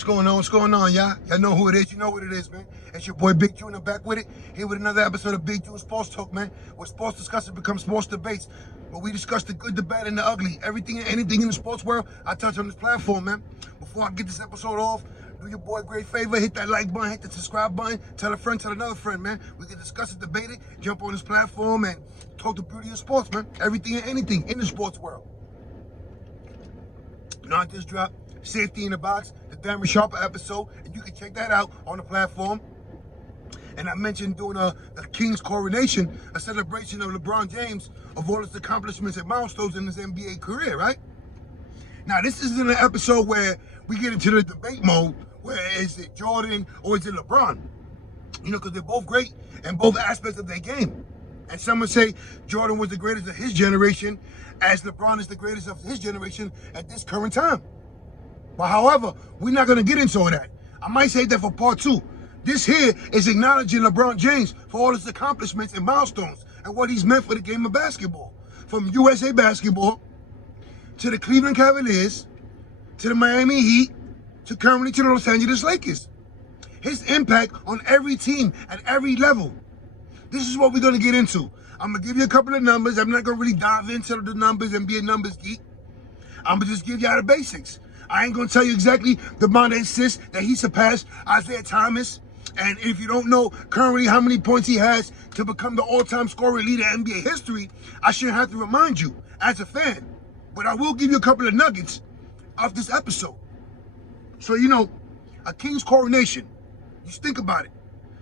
What's going on? What's going on, y'all? Y'all know who it is. You know what it is, man. It's your boy Big June. I'm back with it. Here with another episode of Big June Sports Talk, man. Where sports discussion becomes sports debates. Where we discuss the good, the bad, and the ugly. Everything and anything in the sports world, I touch on this platform, man. Before I get this episode off, do your boy a great favor. Hit that like button, hit the subscribe button. Tell a friend, tell another friend, man. We can discuss it, debate it, jump on this platform, and talk the beauty of sports, man. Everything and anything in the sports world. You know, I just dropped Safety in the Box, the Darren Sharper episode, and you can check that out on the platform. And I mentioned doing the King's Coronation, a celebration of LeBron James, of all his accomplishments and milestones in his NBA career, right? Now, this isn't an episode where we get into the debate mode, where is it Jordan or is it LeBron? You know, because they're both great in both aspects of their game. And some would say Jordan was the greatest of his generation, as LeBron is the greatest of his generation at this current time. But however, we're not going to get into all that. I might say that for part two. This here is acknowledging LeBron James for all his accomplishments and milestones and what he's meant for the game of basketball. From USA Basketball to the Cleveland Cavaliers to the Miami Heat to currently to the Los Angeles Lakers. His impact on every team at every level. This is what we're going to get into. I'm going to give you a couple of numbers. I'm not going to really dive into the numbers and be a numbers geek. I'm going to just give y'all the basics. I ain't going to tell you exactly the amount of assists that he surpassed Isaiah Thomas. And if you don't know currently how many points he has to become the all-time scorer leader in NBA history, I shouldn't have to remind you as a fan. But I will give you a couple of nuggets of this episode. So, you know, a King's Coronation, just think about it.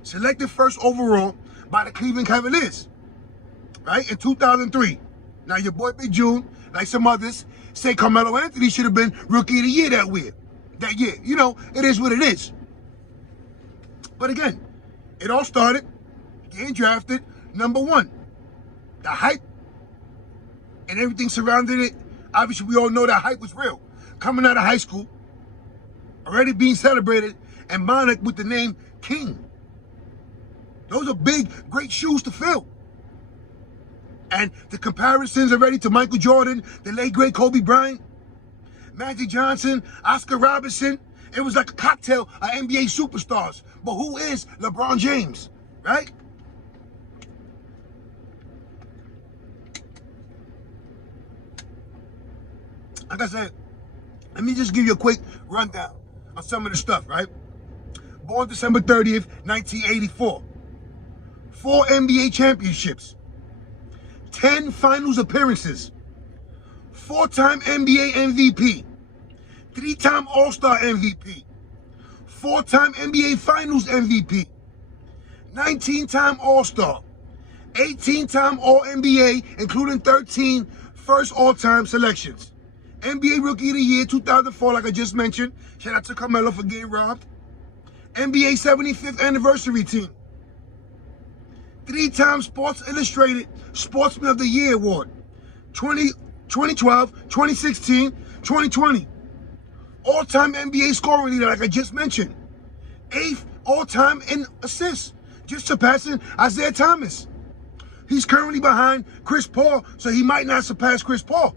Selected first overall by the Cleveland Cavaliers, right, in 2003. Now, your boy Big June, like some others, say Carmelo Anthony should have been Rookie of the Year that year. You know, it is what it is. But again, it all started getting drafted number one. The hype and everything surrounding it, obviously we all know that hype was real. Coming out of high school, already being celebrated and monarched with the name King. Those are big, great shoes to fill. And the comparisons already to Michael Jordan, the late great Kobe Bryant, Magic Johnson, Oscar Robertson. It was like a cocktail of NBA superstars. But who is LeBron James, right? Like I said, let me just give you a quick rundown on some of the stuff, right? Born December 30th, 1984. 4 NBA championships. 10 finals appearances, 4-time NBA MVP, 3-time All-Star MVP, 4-time NBA Finals MVP, 19-time All-Star, 18-time All-NBA, including 13 first all-time selections. NBA Rookie of the Year 2004, like I just mentioned. Shout out to Carmelo for getting robbed. NBA 75th anniversary team. 3-time Sports Illustrated Sportsman of the Year Award, 2012, 2016, 2020. All-time NBA scoring leader, like I just mentioned. 8th all-time in assists, just surpassing Isaiah Thomas. He's currently behind Chris Paul, so he might not surpass Chris Paul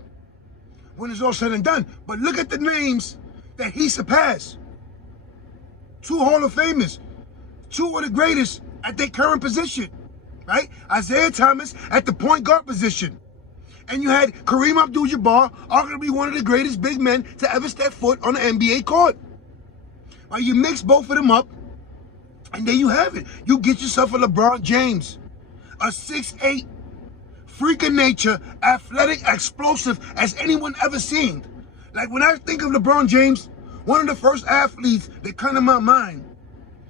when it's all said and done. But look at the names that he surpassed. 2 Hall of Famers, 2 of the greatest at their current position. Right? Isaiah Thomas at the point guard position. And you had Kareem Abdul-Jabbar, arguably one of the greatest big men to ever step foot on the NBA court. Right? You mix both of them up, and there you have it. You get yourself a LeBron James, a 6'8", freak of nature, athletic, explosive as anyone ever seen. Like when I think of LeBron James, one of the first athletes that come to my mind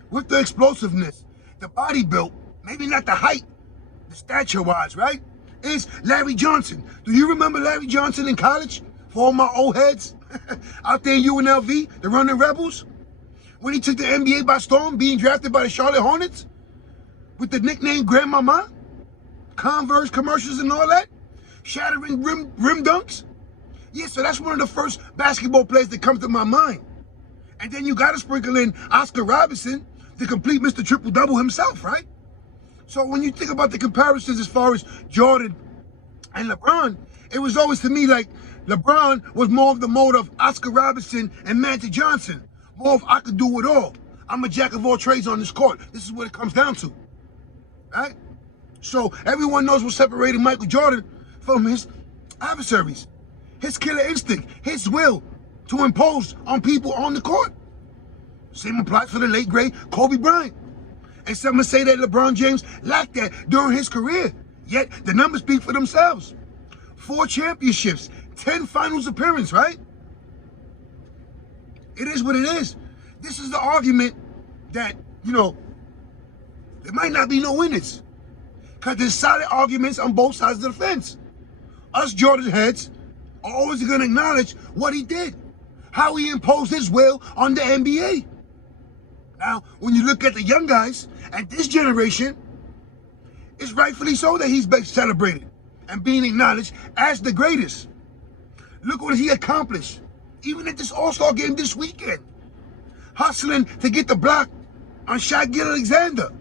with the explosiveness, the body built, maybe not the height, the stature-wise, right, is Larry Johnson. Do you remember Larry Johnson in college? For all my old heads out there in UNLV, the Running Rebels? When he took the NBA by storm, being drafted by the Charlotte Hornets with the nickname Grandmama, Converse commercials and all that, shattering rim dunks. Yeah, so that's one of the first basketball players that comes to my mind. And then you got to sprinkle in Oscar Robertson, the complete Mr. Triple-Double himself, right? So when you think about the comparisons as far as Jordan and LeBron, it was always to me like LeBron was more of the mode of Oscar Robertson and Magic Johnson, More of I could do it all. I'm a jack of all trades on this court. This is what it comes down to, right? So everyone knows what separated Michael Jordan from his adversaries. His killer instinct, his will to impose on people on the court. Same applies for the late, great Kobe Bryant. And some would say that LeBron James lacked that during his career. Yet the numbers speak for themselves. 4 championships, 10 finals appearances, right? It is what it is. This is the argument that, there might not be no winners. Because there's solid arguments on both sides of the fence. Us Jordan heads are always going to acknowledge what he did. How he imposed his will on the NBA. Now, when you look at the young guys and this generation, it's rightfully so that he's been celebrated and being acknowledged as the greatest. Look what he accomplished, even at this All-Star game this weekend. Hustling to get the block on Shai Gilgeous-Alexander.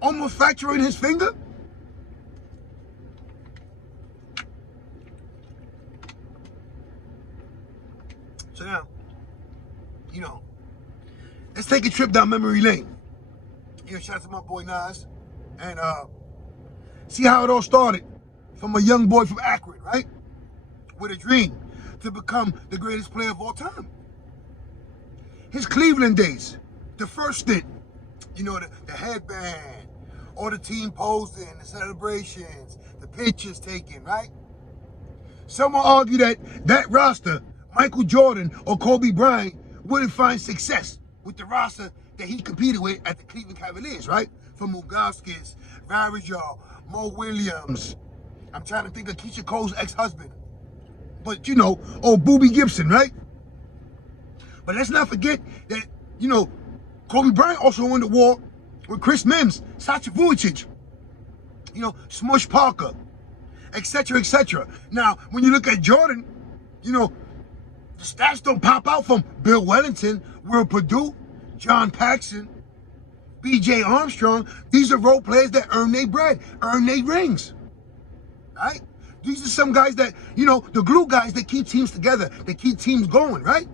Almost fracturing his finger. So now, let's take a trip down memory lane. Shout out to my boy Nas. And see how it all started from a young boy from Akron, right? With a dream to become the greatest player of all time. His Cleveland days, the first stint, the headband, all the team posing, the celebrations, the pictures taken, right? Some will argue that roster, Michael Jordan or Kobe Bryant, wouldn't find success with the roster that he competed with at the Cleveland Cavaliers, right? From Mugaskis, Varejao, Mo Williams. I'm trying to think of Keisha Cole's ex-husband. But, Boobie Gibson, right? But let's not forget that, Kobe Bryant also won the war with Chris Mims, Sacha Vujacic, Smush Parker, etc., etc. Now, when you look at Jordan, the stats don't pop out from Bill Wellington, Will Perdue, John Paxson, B.J. Armstrong. These are role players that earn their bread, earn their rings, right? These are some guys that, the glue guys that keep teams together, that keep teams going, right?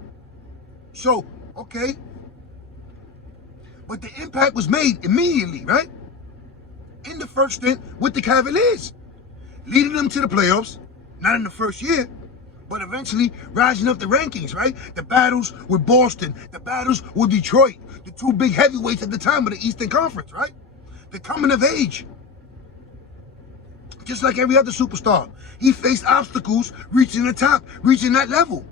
So, okay. But the impact was made immediately, right? In the first stint with the Cavaliers, leading them to the playoffs, not in the first year, but eventually rising up the rankings, right? The battles with Boston, the battles with Detroit, the 2 big heavyweights at the time of the Eastern Conference, right? The coming of age. Just like every other superstar, he faced obstacles reaching the top, reaching that level.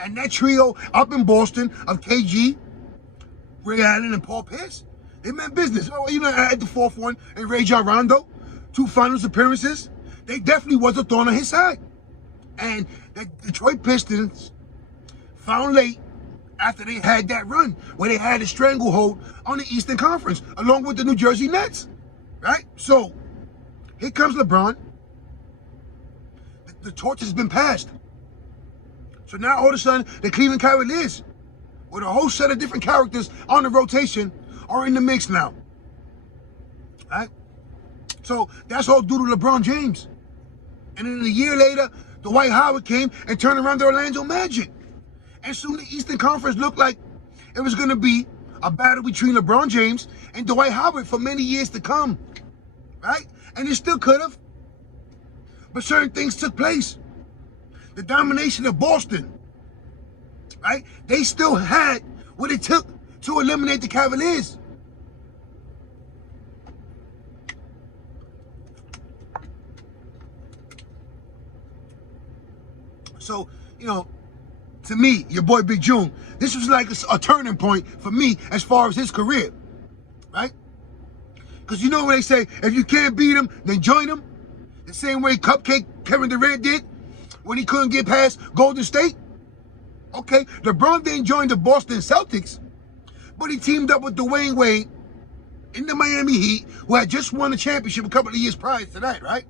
And that trio up in Boston of KG, Ray Allen, and Paul Pierce, they meant business. At the 4th one, and Rajon Rondo, 2 finals appearances, they definitely was a thorn on his side. And the Detroit Pistons found late after they had that run where they had a stranglehold on the Eastern Conference along with the New Jersey Nets, right? So here comes LeBron. The torch has been passed. So now all of a sudden the Cleveland Cavaliers, with a whole set of different characters on the rotation, are in the mix now, right? So that's all due to LeBron James. And then a year later, Dwight Howard came and turned around the Orlando Magic. And soon the Eastern Conference looked like it was going to be a battle between LeBron James and Dwight Howard for many years to come, right? And it still could have. But certain things took place. The domination of Boston, right? They still had what it took to eliminate the Cavaliers. So, to me, your boy Big June, this was like a turning point for me as far as his career, right? Because when they say, if you can't beat him, then join him. The same way Cupcake Kevin Durant did when he couldn't get past Golden State. Okay, LeBron didn't join the Boston Celtics, but he teamed up with Dwayne Wade in the Miami Heat, who had just won a championship a couple of years prior to that, right?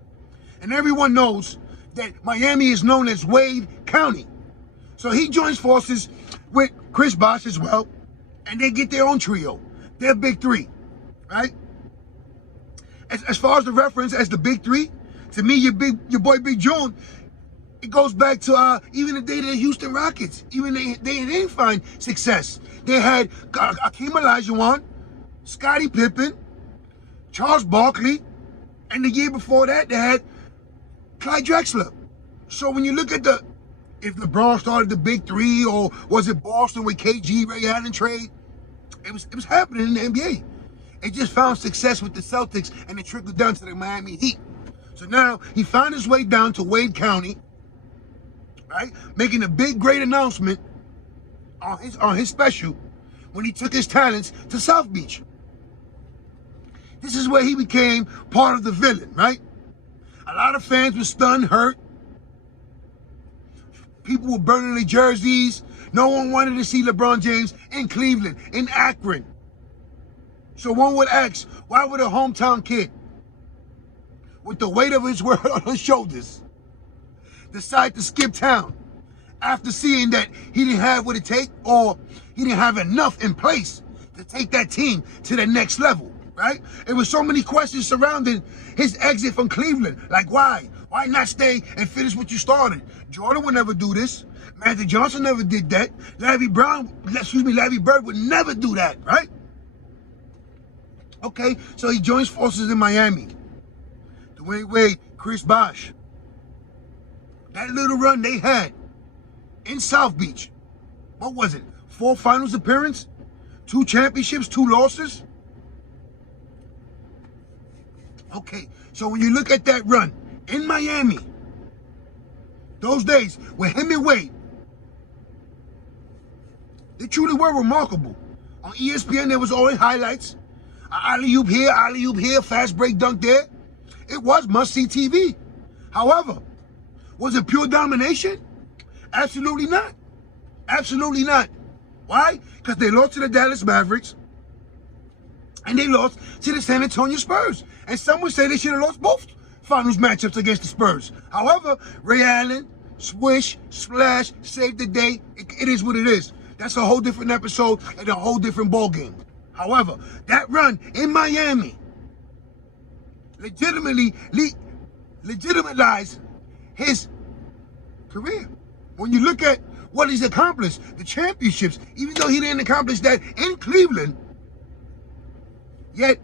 And everyone knows that Miami is known as Wade County. So he joins forces with Chris Bosh as well, and they get their own trio, their big 3, right? As far as the reference as the big 3, to me, your boy Big June, It goes back to even the day of the Houston Rockets. Even they didn't find success. They had Akeem Olajuwon, Scottie Pippen, Charles Barkley, and the year before that they had Clyde Drexler. So when you look at if LeBron started the big three, or was it Boston with KG, Ray Allen trade, it was happening in the NBA. It just found success with the Celtics, and it trickled down to the Miami Heat. So now he found his way down to Wade County, right, making a big, great announcement on his special when he took his talents to South Beach. This is where he became part of the villain, right? A lot of fans were stunned, hurt. People were burning their jerseys. No one wanted to see LeBron James in Cleveland, in Akron. So one would ask, why would a hometown kid with the weight of his world on his shoulders decide to skip town after seeing that he didn't have what it takes, or he didn't have enough in place to take that team to the next level, right? There was so many questions surrounding his exit from Cleveland. Like, why? Why not stay and finish what you started? Jordan would never do this. Magic Johnson never did that. Larry Bird would never do that, right? Okay, so he joins forces in Miami. Dwayne Wade, Chris Bosh. That little run they had in South Beach. What was it? 4 finals appearances? 2 championships, 2 losses? Okay, so when you look at that run in Miami, those days with him and Wade, they truly were remarkable. On ESPN, there was always highlights. Alley-oop here, fast break dunk there. It was must-see TV. However, was it pure domination? Absolutely not. Absolutely not. Why? Because they lost to the Dallas Mavericks and they lost to the San Antonio Spurs. And some would say they should have lost both finals matchups against the Spurs. However, Ray Allen, swish, splash, saved the day. It is what it is. That's a whole different episode and a whole different ball game. However, that run in Miami legitimized his career. When you look at what he's accomplished, the championships, even though he didn't accomplish that in Cleveland, yet,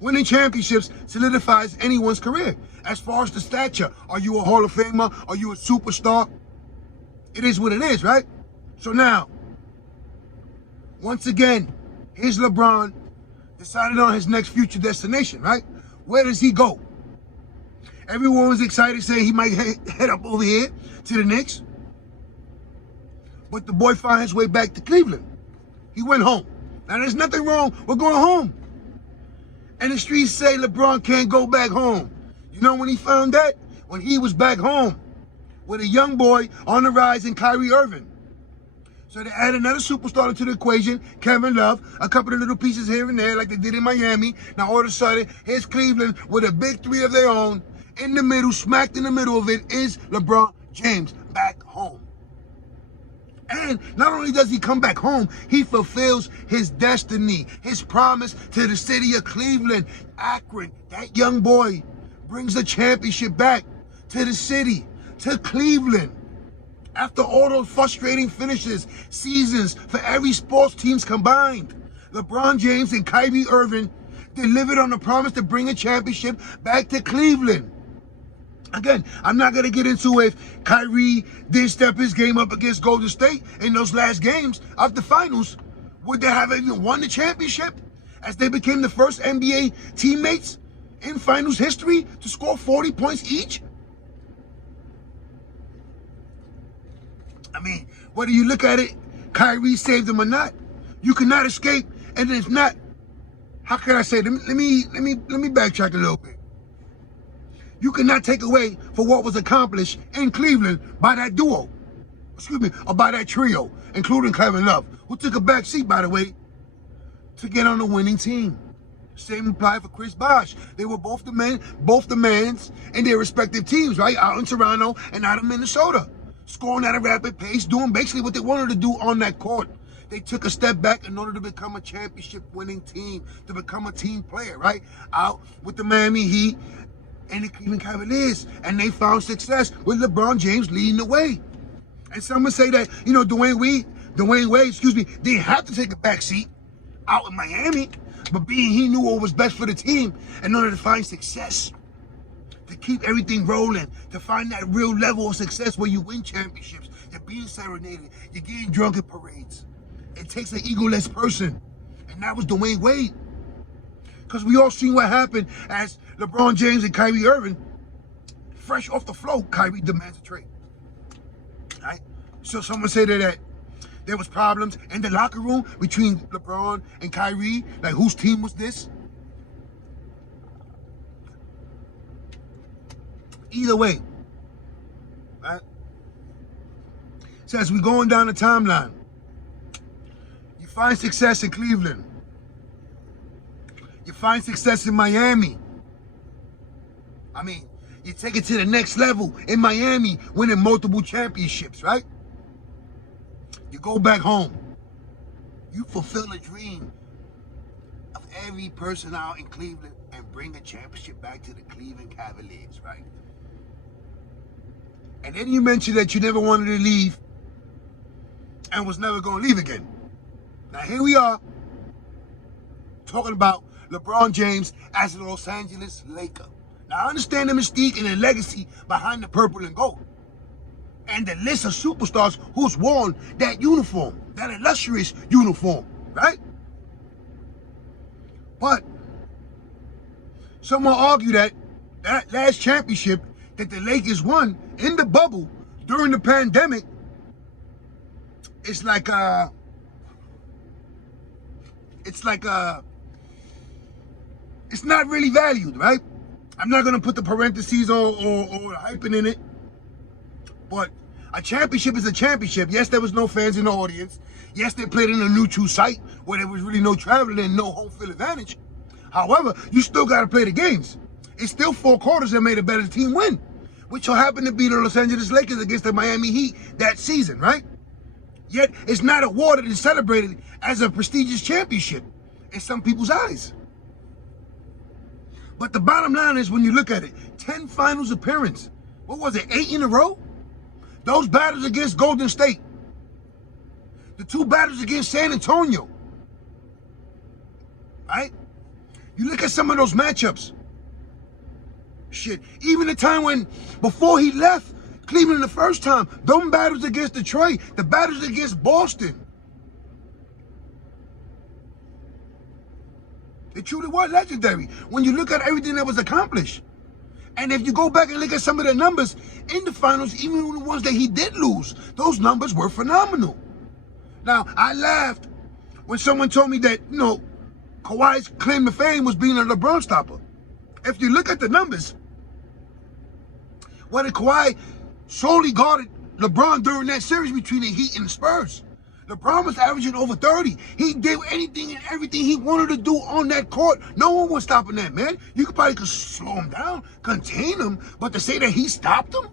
winning championships solidifies anyone's career. As far as the stature, are you a Hall of Famer? Are you a superstar? It is what it is, right? So now, once again, here's LeBron decided on his next future destination, right? Where does he go? Everyone was excited saying he might head up over here to the Knicks. But the boy found his way back to Cleveland. He went home. Now, there's nothing wrong with going home. And the streets say LeBron can't go back home. You know when he found that? When he was back home with a young boy on the rise in Kyrie Irving. So they add another superstar into the equation, Kevin Love, a couple of little pieces here and there like they did in Miami. Now all of a sudden, here's Cleveland with a big 3 of their own. In the middle, smacked in the middle of it, is LeBron James back home. And not only does he come back home, he fulfills his destiny, his promise to the city of Cleveland. Akron, that young boy, brings the championship back to the city, to Cleveland. After all those frustrating finishes, seasons for every sports teams combined, LeBron James and Kyrie Irving delivered on the promise to bring a championship back to Cleveland. Again, I'm not going to get into if Kyrie did step his game up against Golden State in those last games of the finals. Would they have even won the championship as they became the first NBA teammates in finals history to score 40 points each? I mean, whether you look at it, Kyrie saved them or not, you cannot escape. And it's not, how can I say, let me backtrack a little bit. You cannot take away for what was accomplished in Cleveland by that duo, or by that trio, including Kevin Love, who took a back seat, by the way, to get on the winning team. Same applied for Chris Bosh. They were both the mans in their respective teams, right? Out in Toronto and out in Minnesota, scoring at a rapid pace, doing basically what they wanted to do on that court. They took a step back in order to become a championship winning team, to become a team player, right? Out with the Miami Heat and the Cleveland Cavaliers, and they found success with LeBron James leading the way. And some would say that, you know, Dwayne Wade, didn't have to take a back seat out in Miami, but being he knew what was best for the team in order to find success, to keep everything rolling, to find that real level of success where you win championships, you're being serenaded, you're getting drunk at parades. It takes an egoless person, and that was Dwayne Wade. Because we all seen what happened as LeBron James and Kyrie Irving, fresh off the float, Kyrie demands a trade. Right? So someone said that there was problems in the locker room between LeBron and Kyrie, like whose team was this? Either way, right? So as we're going down the timeline, you find success in Cleveland. You find success in Miami. I mean, you take it to the next level in Miami, winning multiple championships, right? You go back home. You fulfill a dream of every person out in Cleveland and bring a championship back to the Cleveland Cavaliers, right? And then you mentioned that you never wanted to leave and was never going to leave again. Now here we are talking about LeBron James as a Los Angeles Laker. Now I understand the mystique and the legacy behind the purple and gold, and the list of superstars who's worn that uniform, that illustrious uniform, right? But someone argue that that last championship that the Lakers won in the bubble during the pandemic is like it's not really valued, right? I'm not gonna put the parentheses or hyping in it, but a championship is a championship. Yes, there was no fans in the audience. Yes, they played in a neutral site where there was really no traveling and no home field advantage. However, you still gotta play the games. It's still 4 quarters that made a better team win, which will happen to be the Los Angeles Lakers against the Miami Heat that season, right? Yet, it's not awarded and celebrated as a prestigious championship in some people's eyes. But the bottom line is, when you look at it, 10 finals appearance. What was it, 8 in a row? Those battles against Golden State. The 2 battles against San Antonio. Right? You look at some of those matchups. Shit, even the time when, before he left Cleveland the first time, them battles against Detroit, the battles against Boston. It truly was legendary when you look at everything that was accomplished. And if you go back and look at some of the numbers in the finals, even the ones that he did lose, those numbers were phenomenal. Now, I laughed when someone told me that, you know, Kawhi's claim to fame was being a LeBron stopper. If you look at the numbers, whether Kawhi solely guarded LeBron during that series between the Heat and the Spurs, LeBron was averaging over 30. He did anything and everything he wanted to do on that court. No one was stopping that, man. You could slow him down, contain him, but to say that he stopped him?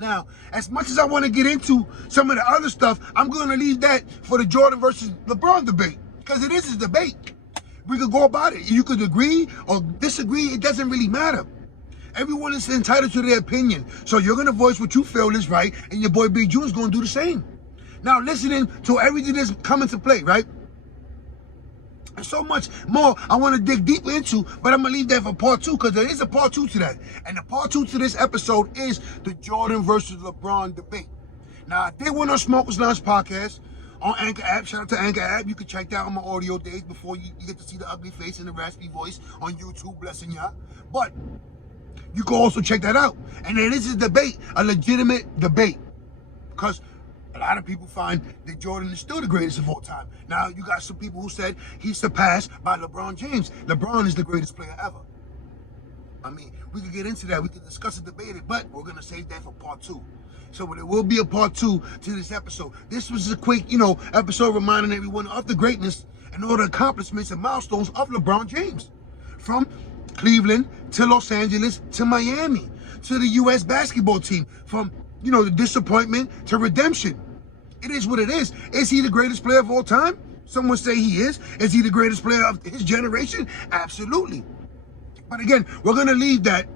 Now, as much as I want to get into some of the other stuff, I'm going to leave that for the Jordan versus LeBron debate, because it is a debate. We could go about it. You could agree or disagree. It doesn't really matter. Everyone is entitled to their opinion. So you're going to voice what you feel is right, and your boy Big June is going to do the same. Now, listening to everything that's coming to play, right? There's so much more I want to dig deep into, but I'm going to leave that for part 2, because there is a part 2 to that. And the part 2 to this episode is the Jordan versus LeBron debate. Now, I did one on Smokers Lounge podcast on Anchor app. Shout out to Anchor app. You can check that on my audio days before you get to see the ugly face and the raspy voice on YouTube. Blessing y'all. But you can also check that out. And then this is a debate, a legitimate debate. Because a lot of people find that Jordan is still the greatest of all time. Now, you got some people who said he's surpassed by LeBron James. LeBron is the greatest player ever. I mean, we could get into that. We could discuss and debate it, but we're going to save that for part 2. So there will be a part 2 to this episode. This was a quick, episode reminding everyone of the greatness and all the accomplishments and milestones of LeBron James. From Cleveland to Los Angeles to Miami to the U.S. basketball team. From, the disappointment to redemption. It is what it is. Is he the greatest player of all time? Someone say he is. Is he the greatest player of his generation? Absolutely. But again, we're going to leave that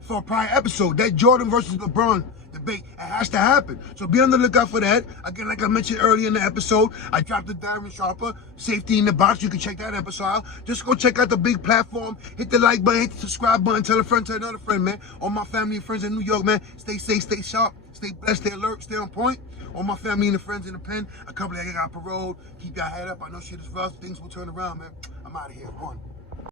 for a prior episode. That Jordan versus LeBron debate, it has to happen. So be on the lookout for that. Again, like I mentioned earlier in the episode, I dropped the Darren Sharper safety in the box. You can check that episode out. Just go check out the big platform. Hit the like button, hit the subscribe button, tell a friend, tell another friend, man. All my family and friends in New York, man. Stay safe, stay sharp, stay blessed, stay alert, stay on point. All my family and the friends in the pen, a couple of y'all got paroled. Keep your head up. I know shit is rough. Things will turn around, man. I'm out of here. One.